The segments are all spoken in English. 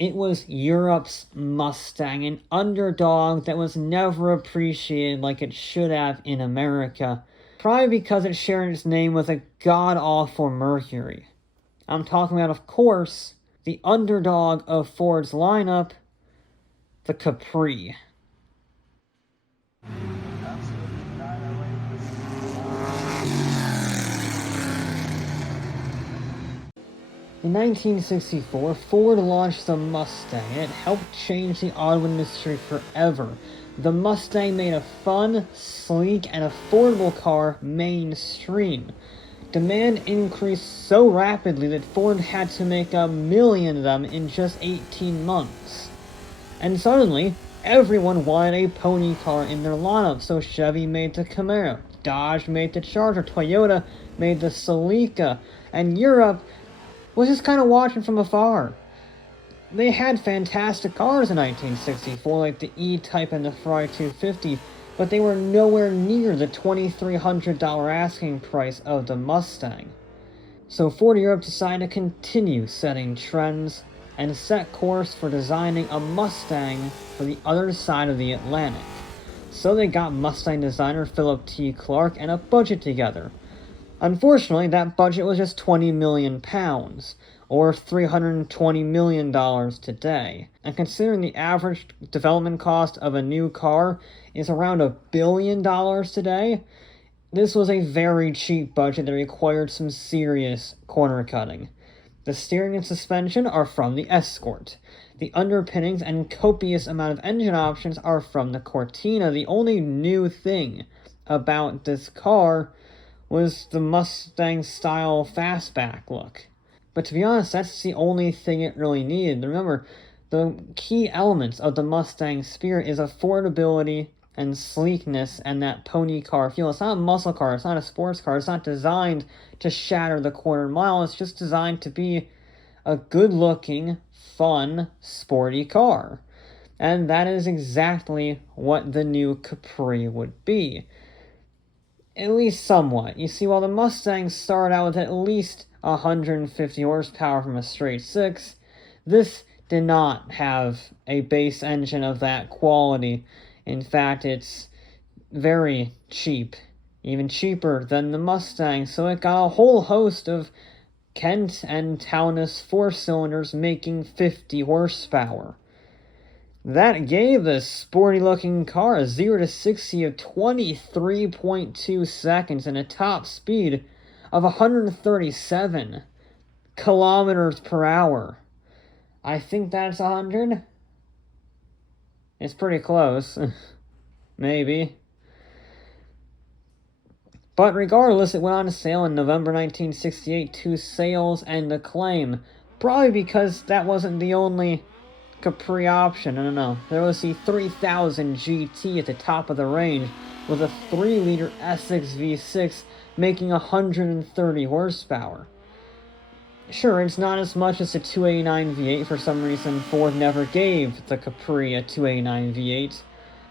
It was Europe's Mustang, an underdog that was never appreciated like it should have in America, probably because it shared its name with a god-awful Mercury. I'm talking about, of course, the underdog of Ford's lineup, the Capri. In 1964, Ford launched the Mustang, and it helped change the auto industry forever. The Mustang made a fun, sleek, and affordable car mainstream. Demand increased so rapidly that Ford had to make 1 million of them in just 18 months. And suddenly, everyone wanted a pony car in their lineup, so Chevy made the Camaro, Dodge made the Charger, Toyota made the Celica, and Europe was just kind of watching from afar. They had fantastic cars in 1964, like the E-Type and the Ferrari 250, but they were nowhere near the $2,300 asking price of the Mustang. So Ford Europe decided to continue setting trends and set course for designing a Mustang for the other side of the Atlantic. So they got Mustang designer Philip T. Clark and a budget together. Unfortunately, that budget was just £20 million, or $320 million today. And considering the average development cost of a new car is around $1 billion today, this was a very cheap budget that required some serious corner cutting. The steering and suspension are from the Escort. The underpinnings and copious amount of engine options are from the Cortina. The only new thing about this car was the Mustang-style fastback look. But to be honest, that's the only thing it really needed. Remember, the key elements of the Mustang spirit is affordability and sleekness and that pony car feel. It's not a muscle car, it's not a sports car, it's not designed to shatter the quarter mile, it's just designed to be a good-looking, fun, sporty car. And that is exactly what the new Capri would be. At least somewhat. You see, while the Mustangs started out with at least 150 horsepower from a straight six, this did not have a base engine of that quality. In fact, it's very cheap, even cheaper than the Mustang, so it got a whole host of Kent and Taunus 4-cylinders making 50 horsepower. That gave this sporty-looking car a 0 to 60 of 23.2 seconds and a top speed of 137 kilometers per hour. I think that's 100? It's pretty close. Maybe. But regardless, it went on sale in November 1968 to sales and acclaim. Probably because that wasn't the only Capri option. No. There was the 3000 GT at the top of the range with a 3-liter S6 V6 making 130 horsepower. Sure, it's not as much as the 289 V8. For some reason, Ford never gave the Capri a 289 V8.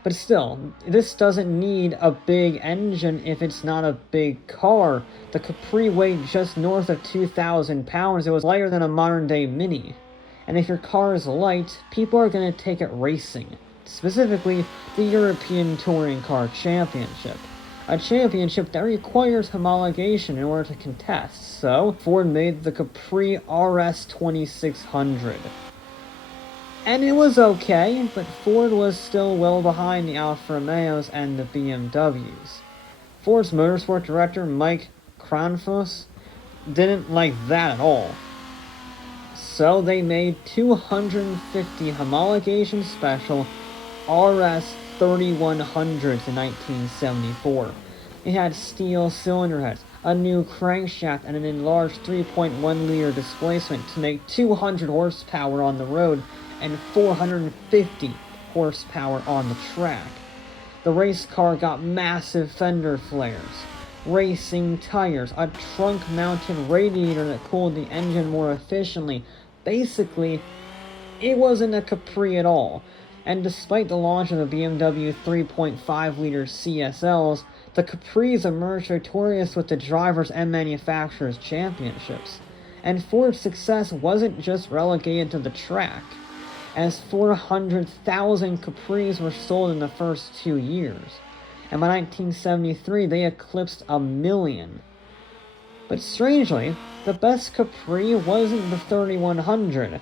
But still, this doesn't need a big engine if it's not a big car. The Capri weighed just north of 2,000 pounds. It was lighter than a modern-day Mini. And if your car is light, people are going to take it racing. Specifically, the European Touring Car Championship. A championship that requires homologation in order to contest. So, Ford made the Capri RS 2600. And it was okay, but Ford was still well behind the Alfa Romeos and the BMWs. Ford's Motorsport director, Mike Kranfos, didn't like that at all. So they made 250 homologation special RS 3100s in 1974. It had steel cylinder heads, a new crankshaft, and an enlarged 3.1-liter displacement to make 200 horsepower on the road and 450 horsepower on the track. The race car got massive fender flares, racing tires, a trunk-mounted radiator that cooled the engine more efficiently. Basically, it wasn't a Capri at all. And despite the launch of the BMW 3.5-liter CSLs, the Capris emerged victorious with the Drivers' and Manufacturers' Championships. And Ford's success wasn't just relegated to the track. as 400,000 Capris were sold in the first 2 years, and by 1973 they eclipsed 1,000,000. But strangely, the best Capri wasn't the 3100,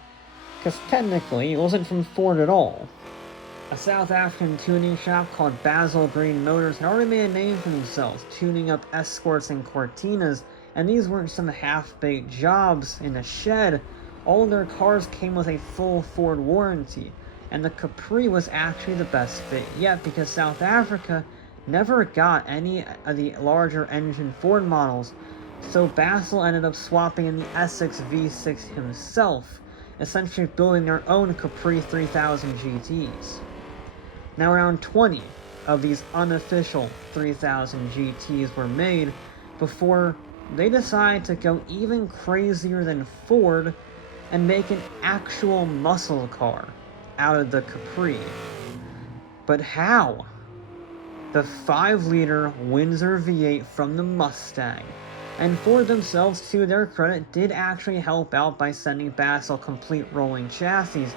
because technically it wasn't from Ford at all. A South African tuning shop called Basil Green Motors had already made a name for themselves, tuning up Escorts and Cortinas, and these weren't some half-baked jobs in a shed. All their cars came with a full Ford warranty, and the Capri was actually the best fit yet because South Africa never got any of the larger engine Ford models, so Basil ended up swapping in the Essex V6 himself, essentially building their own Capri 3000 GTs. Now around 20 of these unofficial 3000 GTs were made before they decided to go even crazier than Ford and make an actual muscle car out of the Capri. But how? The 5-liter Windsor V8 from the Mustang. And Ford themselves, to their credit, did actually help out by sending Basil complete rolling chassis,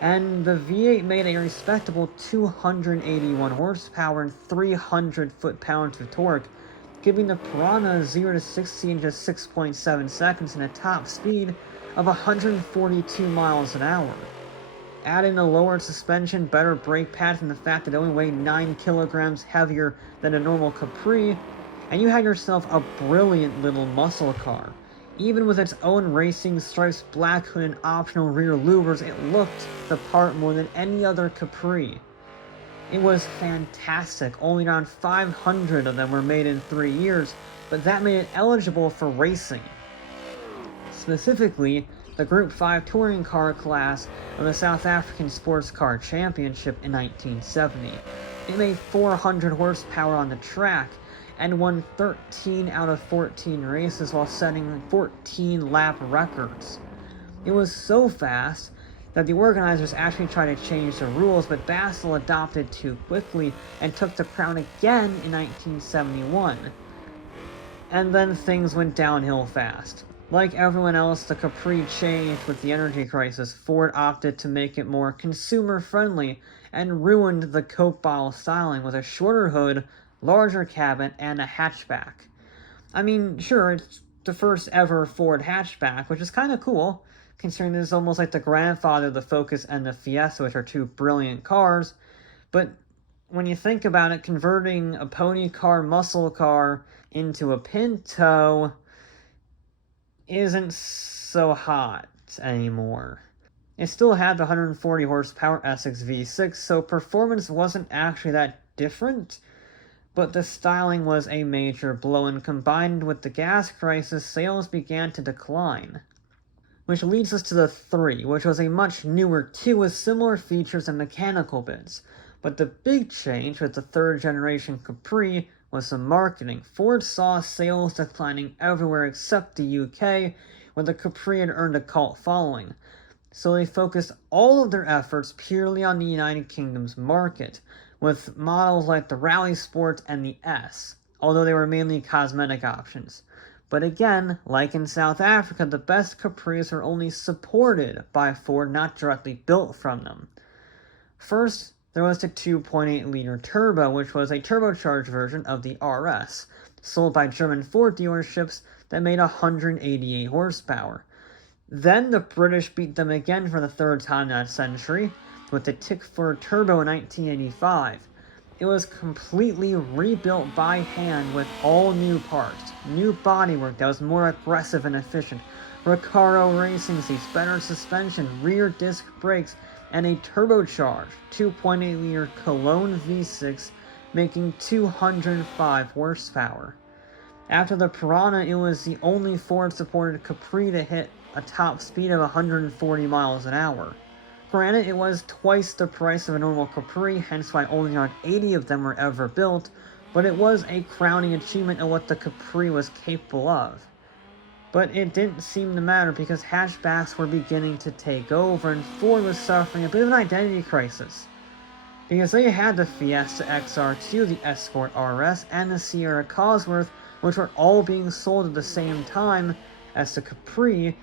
and the V8 made a respectable 281 horsepower and 300 foot-pounds of torque, giving the Piranha 0 to 60 in just 6.7 seconds and a top speed of 142 miles an hour. Add in a lowered suspension, better brake pads, and the fact that it only weighed 9 kilograms heavier than a normal Capri, and you had yourself a brilliant little muscle car. Even with its own racing stripes, black hood, and optional rear louvers, it looked the part more than any other Capri. It was fantastic. Only around 500 of them were made in 3 years, but that made it eligible for racing. Specifically, the Group 5 touring car class of the South African Sports Car Championship in 1970. It made 400 horsepower on the track, and won 13 out of 14 races while setting 14 lap records. It was so fast that the organizers actually tried to change the rules, but Basil adopted too quickly and took the crown again in 1971. And then things went downhill fast. Like everyone else, the Capri changed with the energy crisis. Ford opted to make it more consumer-friendly and ruined the Coke bottle styling with a shorter hood, larger cabin, and a hatchback. I mean, sure, it's the first ever Ford hatchback, which is kind of cool, considering this is almost like the grandfather of the Focus and the Fiesta, which are two brilliant cars. But when you think about it, converting a pony car, muscle car into a Pinto isn't so hot anymore. It still had the 140 horsepower Essex V6, so performance wasn't actually that different, but the styling was a major blow, and combined with the gas crisis, sales began to decline. Which leads us to the 3, which was a much newer 2 with similar features and mechanical bits. But the big change with the 3rd generation Capri was the marketing. Ford saw sales declining everywhere except the UK, where the Capri had earned a cult following. So they focused all of their efforts purely on the United Kingdom's market, with models like the Rally Sport and the S, although they were mainly cosmetic options. But again, like in South Africa, the best Capris are only supported by Ford, not directly built from them. First, there was the 2.8-liter turbo, which was a turbocharged version of the RS, sold by German Ford dealerships that made 188 horsepower. Then the British beat them again for the 3rd time that century, with the Tickford Turbo in 1985. It was completely rebuilt by hand with all new parts, new bodywork that was more aggressive and efficient, Recaro racing seats, better suspension, rear disc brakes, and a turbocharged 2.8-liter Cologne V6 making 205 horsepower. After the Piranha, it was the only Ford-supported Capri to hit a top speed of 140 miles an hour. Granted, it was twice the price of a normal Capri, hence why only around 80 of them were ever built, but it was a crowning achievement of what the Capri was capable of. But it didn't seem to matter because hatchbacks were beginning to take over, and Ford was suffering a bit of an identity crisis. Because they had the Fiesta XR2, the Escort RS, and the Sierra Cosworth, which were all being sold at the same time as the Capri,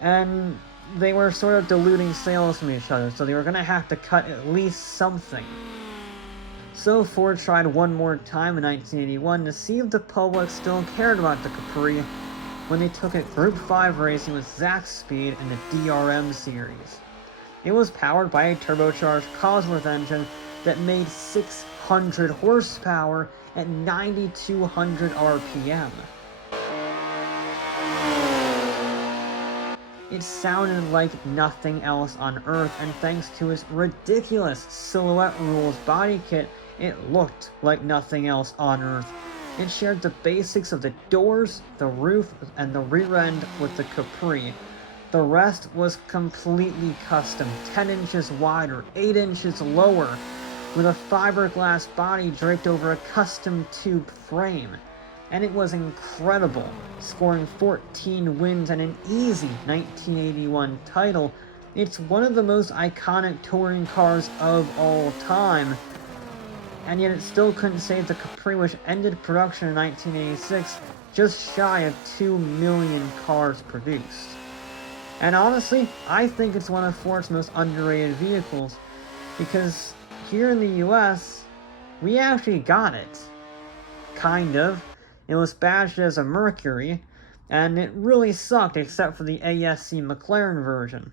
and they were sort of diluting sales from each other, so they were going to have to cut at least something. So Ford tried one more time in 1981 to see if the public still cared about the Capri when they took it Group 5 racing with ZakSpeed in the DRM series. It was powered by a turbocharged Cosworth engine that made 600 horsepower at 9,200 RPM. It sounded like nothing else on Earth, and thanks to its ridiculous Silhouette Rules body kit, it looked like nothing else on Earth. It shared the basics of the doors, the roof, and the rear end with the Capri. The rest was completely custom, 10 inches wider, 8 inches lower, with a fiberglass body draped over a custom tube frame. And it was incredible, scoring 14 wins and an easy 1981 title. It's one of the most iconic touring cars of all time, and yet it still couldn't save the Capri, which ended production in 1986, just shy of 2 million cars produced. And honestly, I think it's one of Ford's most underrated vehicles, because here in the US, we actually got it. Kind of. It was badged as a Mercury, and it really sucked except for the ASC McLaren version.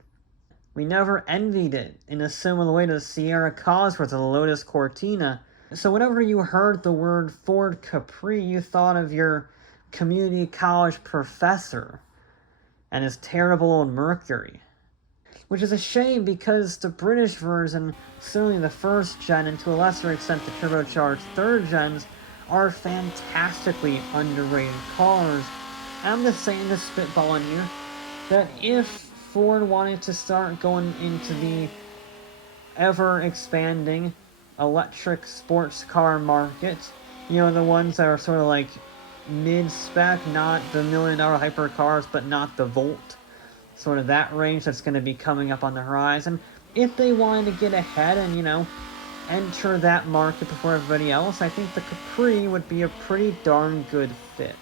We never envied it in a similar way to the Sierra Cosworth or the Lotus Cortina. So whenever you heard the word Ford Capri, you thought of your community college professor and his terrible old Mercury. Which is a shame because the British version, certainly the first gen, and to a lesser extent the turbocharged third gens, are fantastically underrated cars. I'm just saying, this spitballing here, that if Ford wanted to start going into the ever-expanding electric sports car market, you know, the ones that are sort of like mid-spec, not the $1 million hypercars, but not the Volt, sort of that range that's going to be coming up on the horizon, if they wanted to get ahead and, you know, enter that market before everybody else, I think the Capri would be a pretty darn good fit.